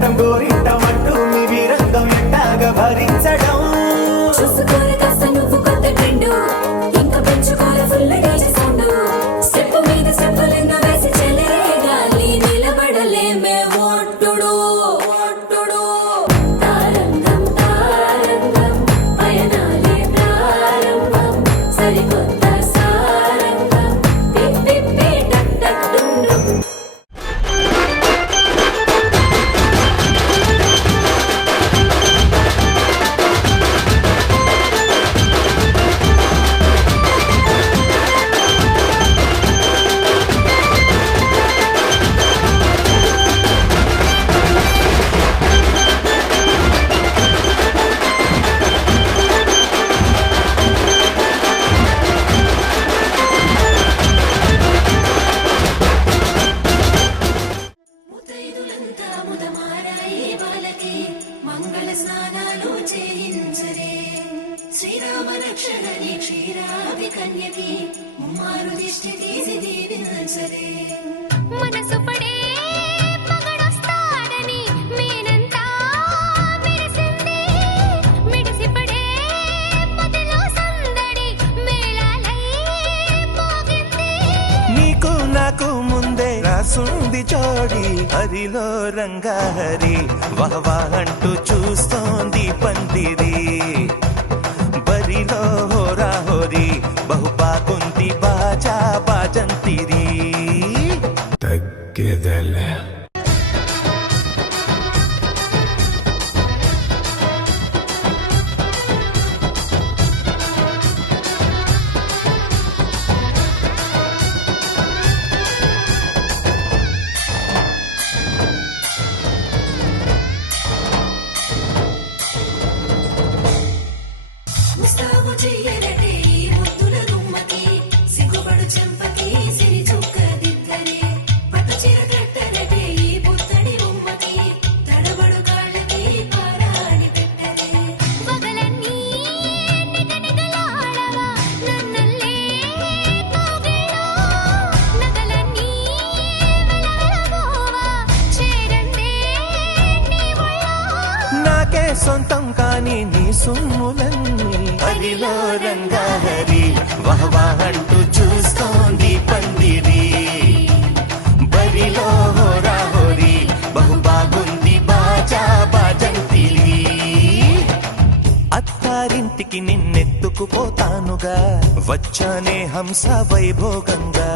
పోరాటం గోరింటమంటూ మీ వీరంగం ఎట్టాగా భరించడం చూసుకోరు కాస్త నువ్వు కొత్త ట్రెండ్ ఇంకా పెంచుకోరు ఫుల్ డీజే సౌండ్ స్టెప్ మీద స్టెప్పులెన్నో వేసి చెలే గాలి నిలబడలేమే ఓట్టుడు ఓట్టుడు తారంగం తారంగం పయనాలే ప్రారంభం సరికొత్త సారంగం పిప్ పిప్ పే టక్ టక్ డుమ్ డుమ్ ముతైదులంతా ముదమారాయి బాలకి మంగళ స్నానాలు చేయించరే శ్రీరామ రక్షణని క్షీరాది కన్యకి ముమ్మారు దిష్టి తీసి దీవించరే మనసు పడే మగడొస్తాడని మేనంతా విరిసింది మిడిసి పడే పొదిలో సందడి మేళాలై మోగింది నీకు నాకు ముందే రాసుంది జోడి హరిలో రంగాహరి వహవా అంటూ చూస్తోంది పందిరి బరిలో హోరా హోరి బహు బాగుంది బాజా బాజంతిరి తగ్గెదలే ముస్తాబు చెయ్యరటే ఈ ముద్దుల గుమ్మకి సిగ్గుపడు చెంపకి సిరి చుక్క దిద్దరే పట్టు చీర కట్టరటే ఈ పుత్తడి బొమ్మకి తడబడు కాళ్ళకి పారాడి పెట్టరే పగలన్నీ నిగనిగలాడవా నన్నల్లే కోగిలో నగలన్నీ వెలవెలబోవా చేరందే నీ ఒళ్ళో నాకే సొంతం కాని నీ సొమ్ములన్నీ హరిలో రంగాహరి వహవా అంటూ చూస్తోంది పందిరి బరిలో హోరా హోరి బహు బాగుంది బాజా బాజంతిరి అత్తారింటికి నిన్నెత్తుకుపోతానుగా వచ్చానే హంస వైభోగంగా